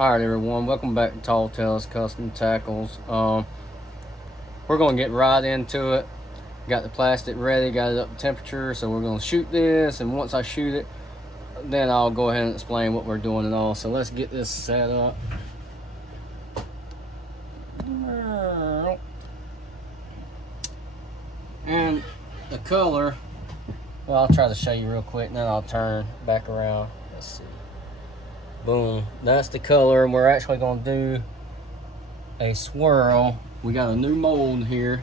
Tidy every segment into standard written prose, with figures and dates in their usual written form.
Alright everyone, welcome back to Tall Tales Custom Tackles. We're going to get right into it. Got the plastic ready, got it up to temperature, so we're going to shoot this, and once I shoot it, then I'll go ahead and explain what we're doing and all. So let's get this set up. And the color, well, I'll try to show you real quick, and then I'll turn back around. Let's see. Boom, that's the color, and we're actually going to do a swirl. We got a new mold here,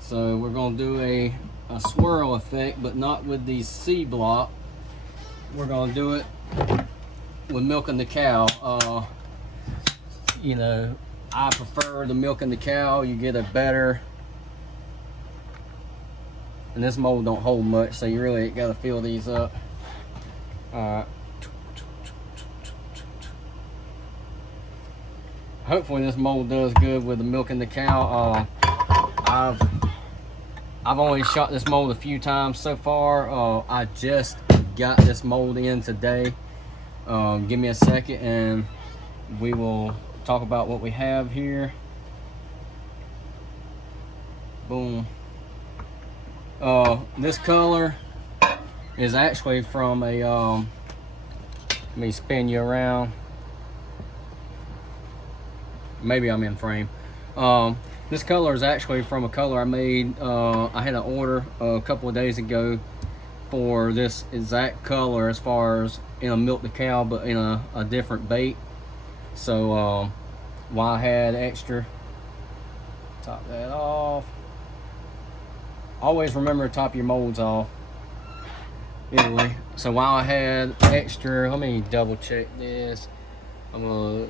so we're going to do a swirl effect, but not with the C block. We're going to do it with milking the cow. You know, I prefer the milking the cow. You get a better, and this mold don't hold much, so you really got to fill these up. Alright. Hopefully this mold does good with the milking the cow. I've only shot this mold a few times so far. I just got this mold in today. Give me a second and we will talk about what we have here. Boom. This color is actually from a let me spin you around. Maybe I'm in frame. This color is actually from a color I made. I had an order a couple of days ago for this exact color, as far as in a milk the cow, but in a different bait. So while I had extra, top that off. Always remember to top your molds off. Anyway, so while I had extra, let me double check this. I'm gonna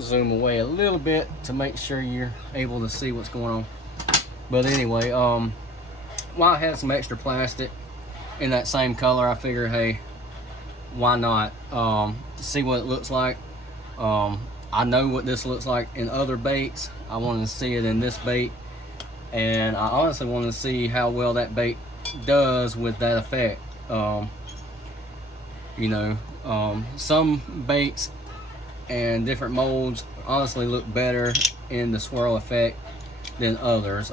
zoom away a little bit to make sure you're able to see what's going on. But anyway, while I had some extra plastic in that same color, I figured, hey, why not see what it looks like. I know what this looks like in other baits. I wanted to see it in this bait, and I honestly wanted to see how well that bait does with that effect. You know, some baits and different molds honestly look better in the swirl effect than others.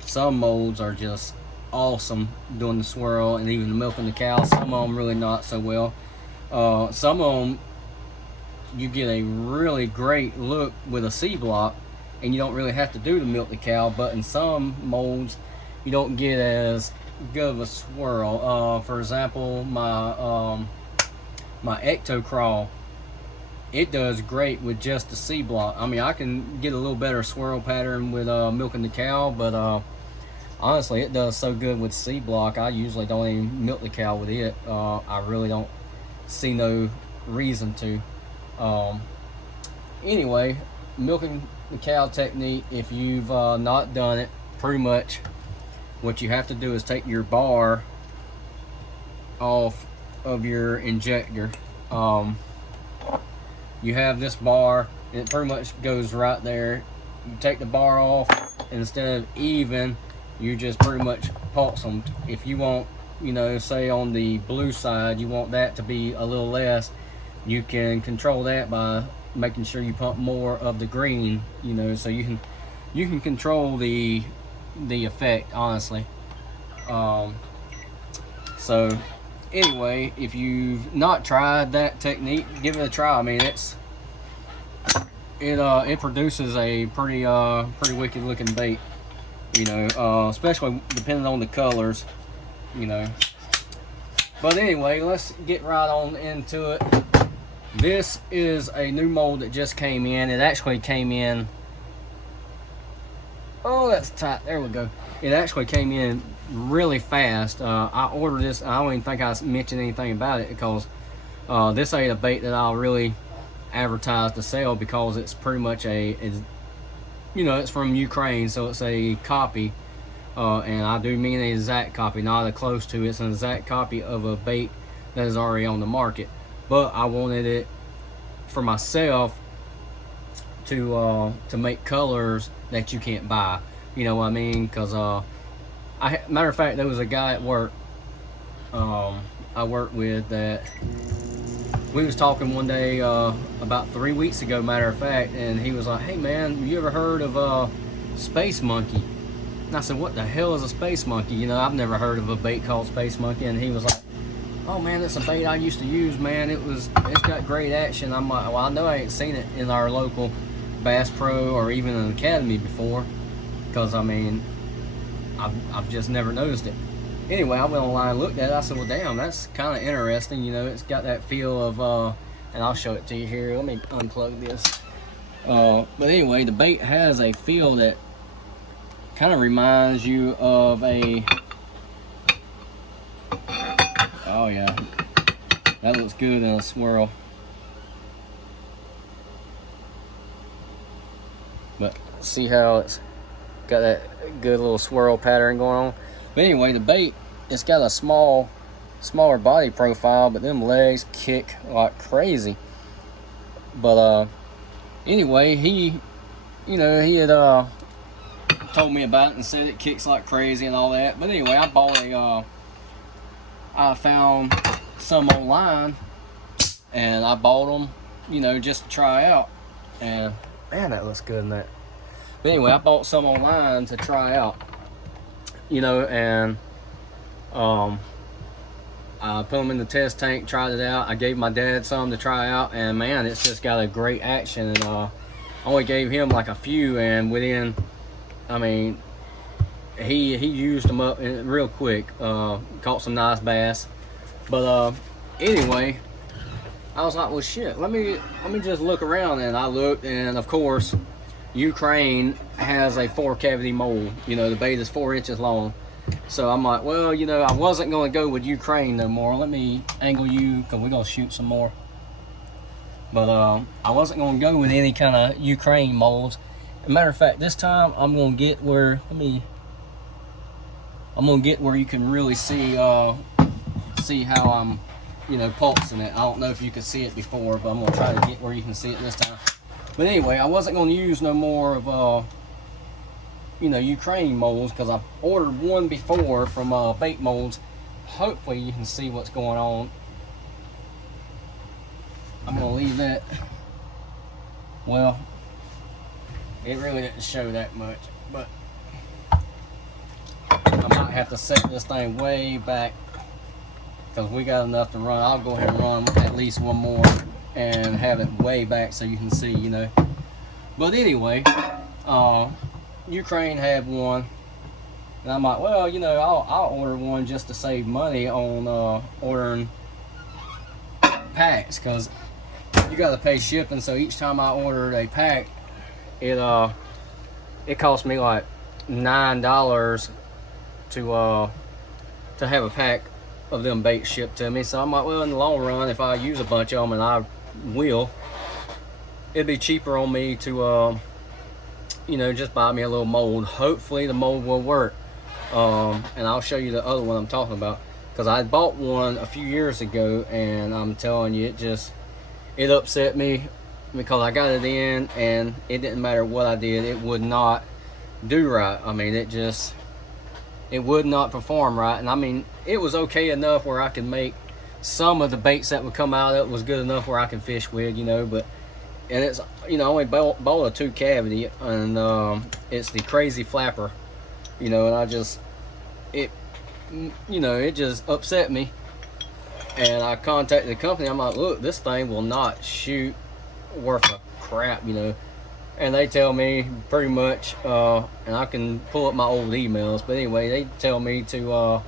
Some molds are just awesome doing the swirl and even the milking the cow. Some of them really not so well. Some of them you get a really great look with a C block and you don't really have to do the milk the cow, but in some molds you don't get as good of a swirl. For example, my Ecto Crawl, it does great with just the C block. I mean, I can get a little better swirl pattern with milking the cow, but honestly, it does so good with C block. I usually don't even milk the cow with it. I really don't see no reason to. Anyway, milking the cow technique, if you've not done it, pretty much what you have to do is take your bar off of your injector. You have this bar, and it pretty much goes right there. You take the bar off, and instead of even, you just pretty much pulse them. If you want, you know, say on the blue side, you want that to be a little less, you can control that by making sure you pump more of the green, you know, so you can control the effect, honestly. So anyway, if you've not tried that technique, give it a try. I mean, it produces a pretty wicked looking bait, you know, especially depending on the colors, you know. But anyway, let's get right on into it. This is a new mold that just came in. It actually came in, oh, that's tight, there we go. It actually came in really fast. I ordered this. I don't even think I mentioned anything about it, because this ain't a bait that I'll really advertise to sell, because it's pretty much you know, it's from Ukraine, so it's a copy, and I do mean an exact copy, not a close to. It's an exact copy of a bait that is already on the market, but I wanted it for myself to make colors that you can't buy, you know what I mean? Because matter of fact, there was a guy at work I work with that we was talking one day about 3 weeks ago, matter of fact, and he was like, "Hey man, you ever heard of space monkey?" And I said, "What the hell is a space monkey?" You know, I've never heard of a bait called space monkey. And he was like, "Oh man, that's a bait I used to use, man. It's got great action." I'm like, "Well, I know I ain't seen it in our local Bass Pro or even an academy before, because I mean, I've just never noticed it." Anyway, I went online and looked at it. I said, "Well, damn, that's kind of interesting. You know, it's got that feel of and I'll show it to you here. Let me unplug this. But anyway, the bait has a feel that kind of reminds you of a, oh yeah, that looks good in a swirl. But see how it's got that good little swirl pattern going on. But anyway, the bait, it's got a smaller body profile, but them legs kick like crazy. But anyway, he had told me about it and said it kicks like crazy and all that. But anyway, I found some online and I bought them, you know, just to try out. And man, that looks good in that. But anyway, I bought some online to try out, you know, and I put them in the test tank, tried it out. I gave my dad some to try out, and man, it's just got a great action. And I only gave him like a few, and within, I mean, he used them up real quick. Caught some nice bass. But anyway, I was like, well shit, let me just look around. And I looked, and of course Ukraine has a 4-cavity mold. You know, the bait is 4 inches long. So I'm like, well, you know, I wasn't going to go with Ukraine no more. Let me angle you, because we're going to shoot some more. But I wasn't going to go with any kind of Ukraine molds. As a matter of fact, this time I'm going to get where, I'm going to get where you can really see how I'm, you know, pulsing it. I don't know if you could see it before, but I'm going to try to get where you can see it this time. But anyway, I wasn't going to use no more of you know, Ukraine molds, because I've ordered one before from bait molds. Hopefully you can see what's going on. I'm gonna leave that. Well, it really didn't show that much, but I might have to set this thing way back, because we got enough to run. I'll go ahead and run at least one more and have it way back so you can see, you know. But anyway, Ukraine had one, and I'm like, well, you know, I'll order one just to save money on ordering packs, because you got to pay shipping. So each time I ordered a pack, it cost me like $9 to have a pack of them baits shipped to me. So I'm like, well, in the long run, if I use a bunch of them, and I will, it'd be cheaper on me to you know, just buy me a little mold. Hopefully the mold will work. And I'll show you the other one I'm talking about, because I bought one a few years ago, and I'm telling you, it upset me, because I got it in and it didn't matter what I did, it would not do right. I mean, it would not perform right. And I mean, it was okay enough where I could make some of the baits that would come out of it was good enough where I can fish with, you know. But and it's, you know, I only bought a 2-cavity, and it's the Crazy Flapper, you know. And you know, it just upset me, and I contacted the company. I'm like, look, this thing will not shoot worth a crap, you know. And they tell me pretty much, and I can pull up my old emails, but anyway, they tell me to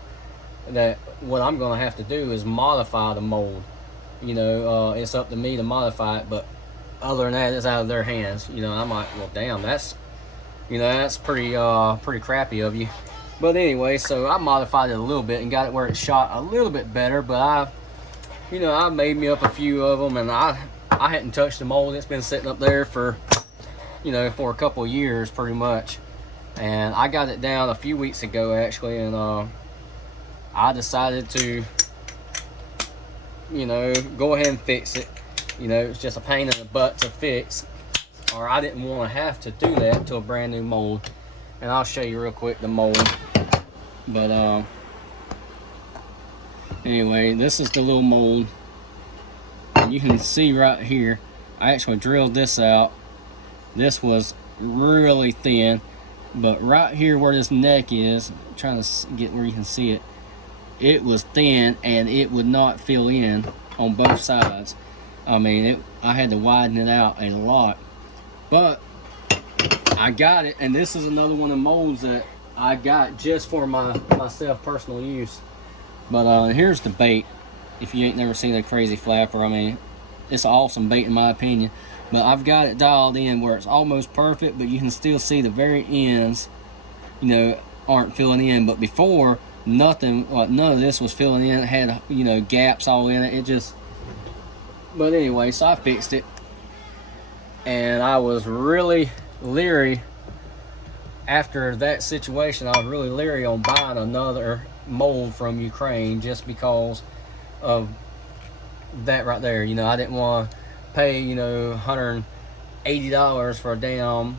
that what I'm gonna have to do is modify the mold. You know, it's up to me to modify it, but other than that, it's out of their hands. You know, I'm like, well, damn, that's, you know, that's pretty crappy of you. But anyway, so I modified it a little bit and got it where it shot a little bit better. But I made me up a few of them, and I hadn't touched the mold. It's been sitting up there for, you know, for a couple of years pretty much. And I got it down a few weeks ago actually, and I decided to, you know, go ahead and fix it. You know, it's just a pain in the butt to fix, or I didn't want to have to do that to a brand new mold. And I'll show you real quick the mold. But anyway, this is the little mold. And you can see right here, I actually drilled this out. This was really thin, but right here where this neck is, I'm trying to get where you can see it, it was thin and it would not fill in on both sides. I mean, I had to widen it out a lot, but I got it. And this is another one of the molds that I got just for myself personal use. But here's the bait. If you ain't never seen a crazy flapper, I mean, it's an awesome bait in my opinion. But I've got it dialed in where it's almost perfect, but you can still see the very ends, you know, aren't filling in. But before, nothing, like none of this was filling in. It had, you know, gaps all in it. It just, but anyway, so I fixed it. And I was really leery after that situation. I was really leery on buying another mold from Ukraine just because of that right there. You know, I didn't want to pay, you know, $180 for a damn,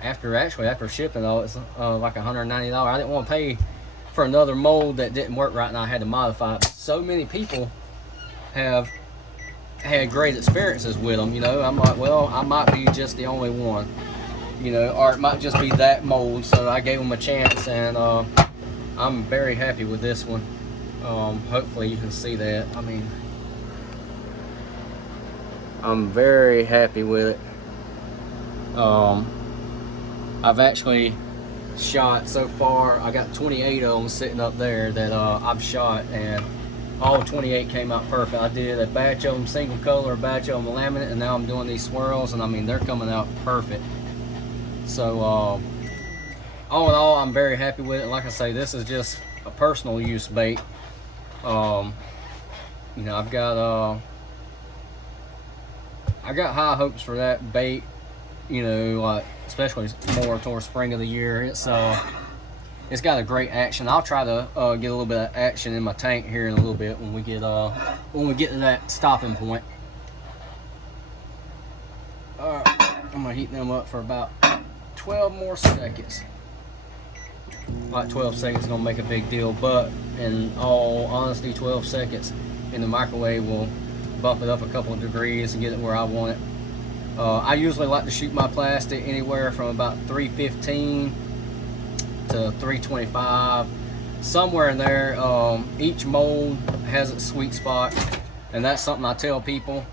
after shipping though, it's like $190. I didn't want to pay for another mold that didn't work right, and I had to modify it. So many people have had great experiences with them, you know. I'm like, well, I might be just the only one, you know, or it might just be that mold. So I gave them a chance, and I'm very happy with this one. Hopefully you can see that. I mean, I'm very happy with it. I've actually shot so far, I got 28 of them sitting up there that I've shot, and all 28 came out perfect. I did a batch of them single color, a batch of them laminate, and now I'm doing these swirls, and I mean, they're coming out perfect. So all in all, I'm very happy with it. Like I say, this is just a personal use bait. You know, I've got high hopes for that bait, you know, like especially more towards spring of the year. It's got a great action. I'll try to get a little bit of action in my tank here in a little bit when we get to that stopping point. All right, I'm gonna heat them up for about 12 more seconds. Like 12 seconds is gonna make a big deal, but in all honesty, 12 seconds in the microwave will bump it up a couple of degrees and get it where I want it. I usually like to shoot my plastic anywhere from about 315 to 325, somewhere in there. Each mold has its sweet spot, and that's something I tell people.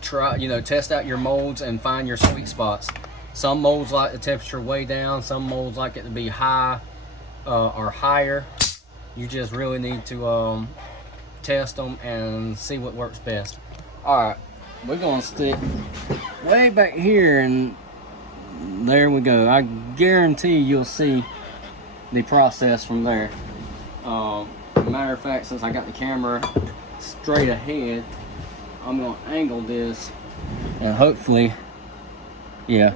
Try, you know, test out your molds and find your sweet spots. Some molds like the temperature way down, some molds like it to be high or higher. You just really need to test them and see what works best. All right, we're gonna stick way back here, and there we go. I guarantee you'll see the process from there. Matter of fact, since I got the camera straight ahead, I'm gonna angle this, and hopefully, yeah,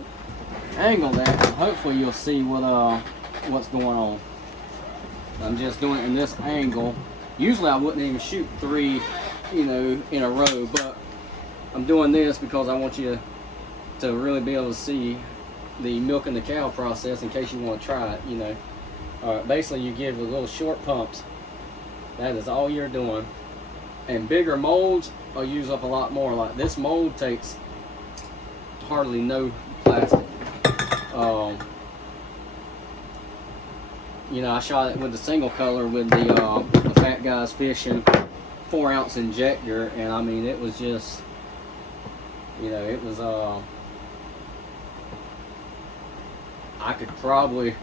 angle that, and hopefully you'll see what's going on. I'm just doing it in this angle. Usually I wouldn't even shoot 3, you know, in a row, but I'm doing this because I want you to really be able to see the milking the cow process in case you want to try it, you know. Basically you give the little short pumps. That is all you're doing. And bigger molds will use up a lot more. Like this mold takes hardly no plastic. You know, I shot it with the single color with the Fat Guys Fishing 4-ounce injector, and I mean, it was just, you know, it was I could probably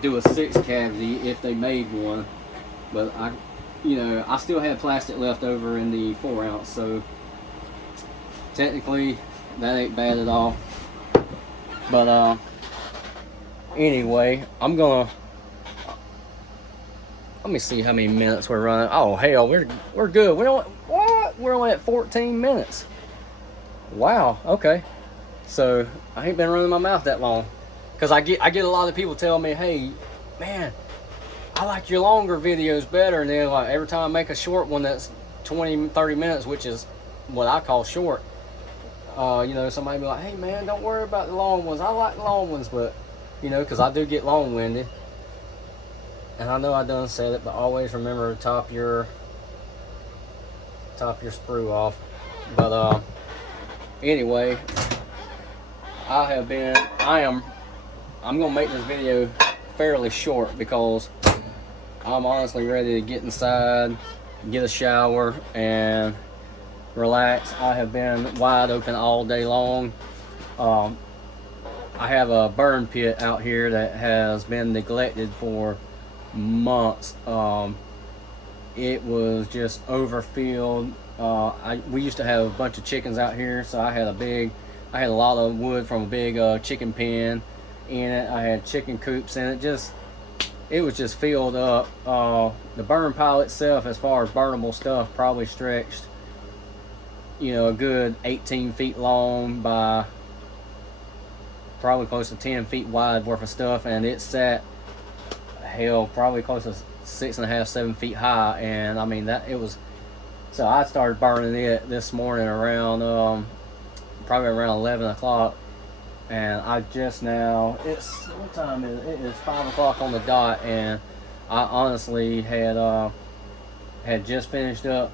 do a 6 cavity if they made one, but you know, I still had plastic left over in the 4-ounce, so technically that ain't bad at all. But anyway, I'm gonna, let me see how many minutes we're running. Oh hell, we're good. We're only at 14 minutes. Wow. Okay. So I ain't been running my mouth that long, because I get a lot of people telling me, hey man, I like your longer videos better. And then like every time I make a short one that's 20-30 minutes, which is what I call short, you know, somebody be like, hey man, don't worry about the long ones. I like the long ones, but you know, because I do get long-winded. And I know I done said it, but always remember to top your top of your sprue off. But anyway, I'm gonna make this video fairly short because I'm honestly ready to get inside, get a shower, and relax. I have been wide open all day long. I have a burn pit out here that has been neglected for months. It was just overfilled. We used to have a bunch of chickens out here, so I had a lot of wood from a big chicken pen in it. I had chicken coops in it. It was just filled up. The burn pile itself, as far as burnable stuff, probably stretched, you know, a good 18 feet long by probably close to 10 feet wide worth of stuff, and it sat, hell, probably close to 6.5, 7 feet high. And I mean, so I started burning it this morning around probably around 11 o'clock, and I just now, what time is it? It is 5 o'clock on the dot, and I honestly had just finished up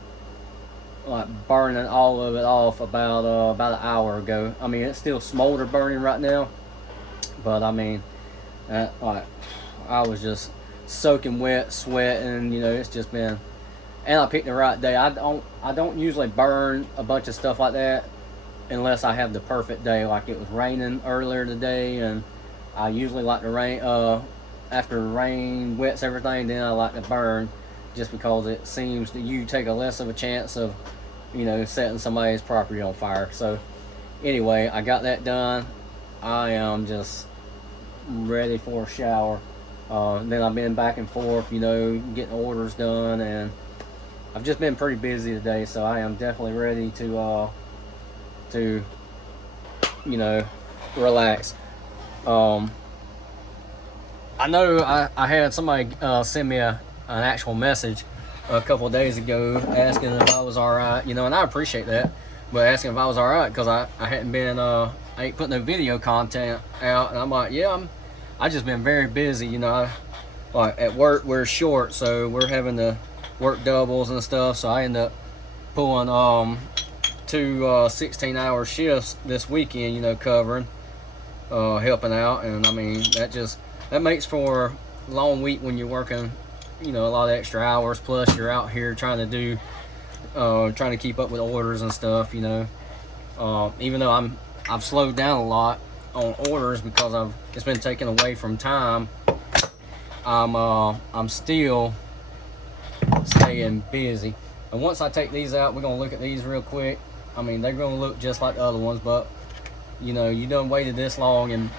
like burning all of it off about an hour ago. I mean, it's still smolder burning right now, but I mean, like, I was just soaking wet, sweating. You know, it's just been, and I picked the right day. I don't usually burn a bunch of stuff like that unless I have the perfect day. Like, it was raining earlier today, and I usually like to rain after the rain wets everything, then I like to burn, just because it seems that you take a less of a chance of, you know, setting somebody's property on fire. So anyway, I got that done. I am just ready for a shower. Then I've been back and forth, you know, getting orders done, and I've just been pretty busy today, so I am definitely ready to you know, relax. I know I had somebody send me an actual message a couple of days ago asking if I was alright, you know, and I appreciate that, but asking if I was alright because I hadn't been I ain't putting no video content out, and I'm like, yeah, I just been very busy, you know. Like, at work we're short, so we're having to work doubles and stuff, so I end up pulling two 16-hour shifts this weekend, you know, covering, helping out. And I mean, that makes for a long week when you're working, you know, a lot of extra hours, plus you're out here trying to keep up with orders and stuff, you know. Even though I've slowed down a lot on orders because it's been taken away from time, I'm still staying busy. And once I take these out, we're gonna look at these real quick. I mean, they're gonna look just like the other ones, but you know, you done waited this long and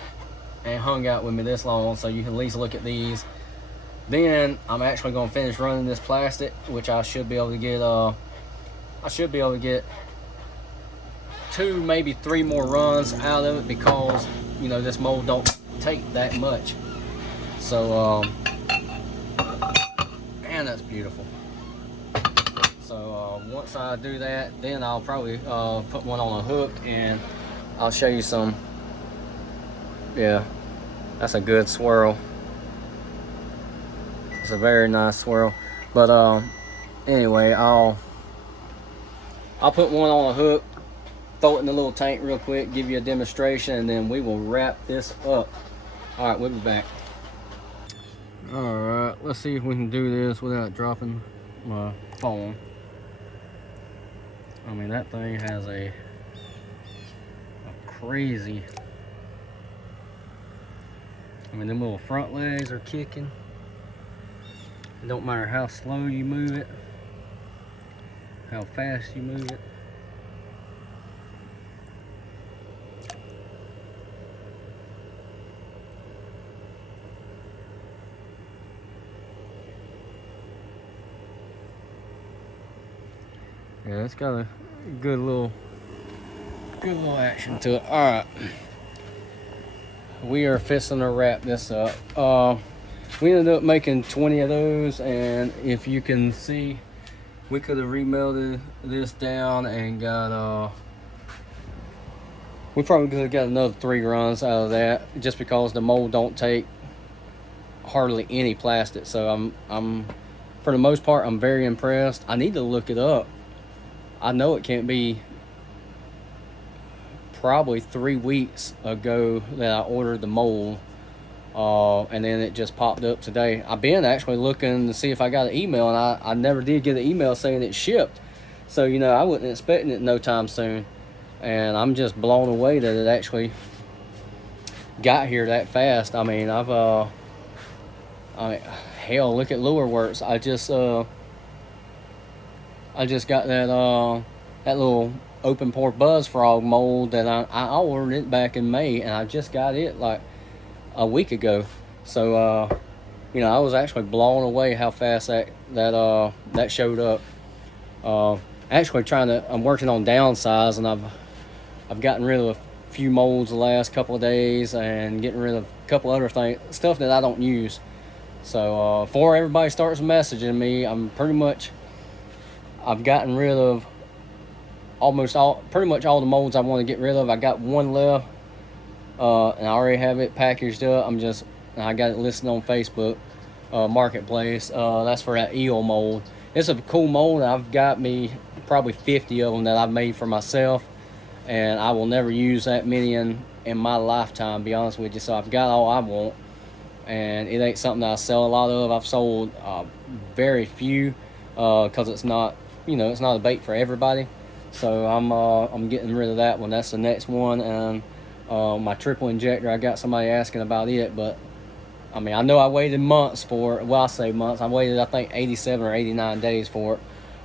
hung out with me this long, so you can at least look at these. Then I'm actually gonna finish running this plastic, which I should be able to get 2, maybe 3 more runs out of it, because you know, this mold don't take that much. So and that's beautiful. So once I do that, then I'll probably put one on a hook, and I'll show you some. Yeah, that's a good swirl. It's a very nice swirl. But anyway, I'll put one on a hook, throw it in the little tank real quick, give you a demonstration, and then we will wrap this up. All right, we'll be back. All right, let's see if we can do this without dropping my phone. I mean, that thing has a crazy, I mean, them little front legs are kicking. It don't matter how slow you move it, how fast you move it. Yeah, it's got a good little action to it. All right, we are fixing to wrap this up. We ended up making 20 of those, and if you can see, we could have remelted this down and got we probably could have got another 3 runs out of that, just because the mold don't take hardly any plastic. So I'm for the most part, I'm very impressed. I need to look it up I know it can't be probably 3 weeks ago that I ordered the mold. And then it just popped up today. I've been actually looking to see if I got an email, and I never did get an email saying it shipped. So, you know, I wasn't expecting it no time soon. And I'm just blown away that it actually got here that fast. I mean, I mean, hell, look at Lure Works. I just got that little open pore buzz frog mold that I ordered it back in May, and I just got it like a week ago. So you know, I was actually blown away how fast that showed up. Actually I'm working on downsize, and I've gotten rid of a few molds the last couple of days, and getting rid of a couple other things, stuff that I don't use. So before everybody starts messaging me, I've gotten rid of pretty much all the molds I want to get rid of. I got one left, and I already have it packaged up. I got it listed on Facebook Marketplace. That's for that eel mold. It's a cool mold. I've got me probably 50 of them that I've made for myself, and I will never use that many in my lifetime, to be honest with you. So I've got all I want, and it ain't something that I sell a lot of. I've sold very few because it's not, you know, it's not a bait for everybody. So I'm getting rid of that one. That's the next one. And my triple injector, I got somebody asking about it, but I mean, I know I waited months for it. Well, I say months. I waited, I think, 87 or 89 days for it.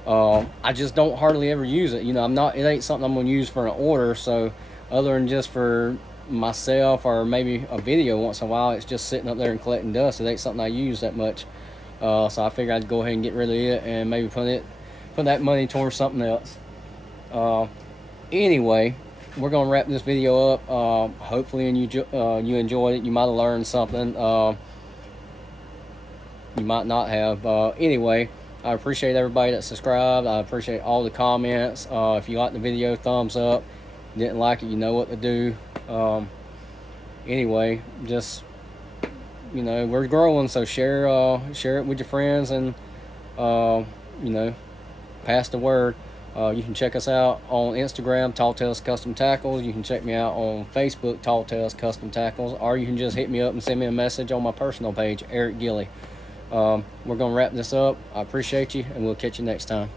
I just don't hardly ever use it. You know, it ain't something I'm going to use for an order. So other than just for myself or maybe a video once in a while, it's just sitting up there and collecting dust. It ain't something I use that much. So I figured I'd go ahead and get rid of it and maybe put that money towards something else. Anyway, we're gonna wrap this video up. Hopefully, you enjoyed it. You might have learned something. You might not have. Anyway, I appreciate everybody that subscribed. I appreciate all the comments. If you liked the video, thumbs up. Didn't like it, you know what to do. Anyway, just, you know, we're growing, so share it with your friends, and you know, pass the word. You can check us out on Instagram, Tall Tales Custom Tackles. You can check me out on Facebook, Tall Tales Custom Tackles, or you can just hit me up and send me a message on my personal page, Eric Gilly. We're going to wrap this up. I appreciate you, and we'll catch you next time.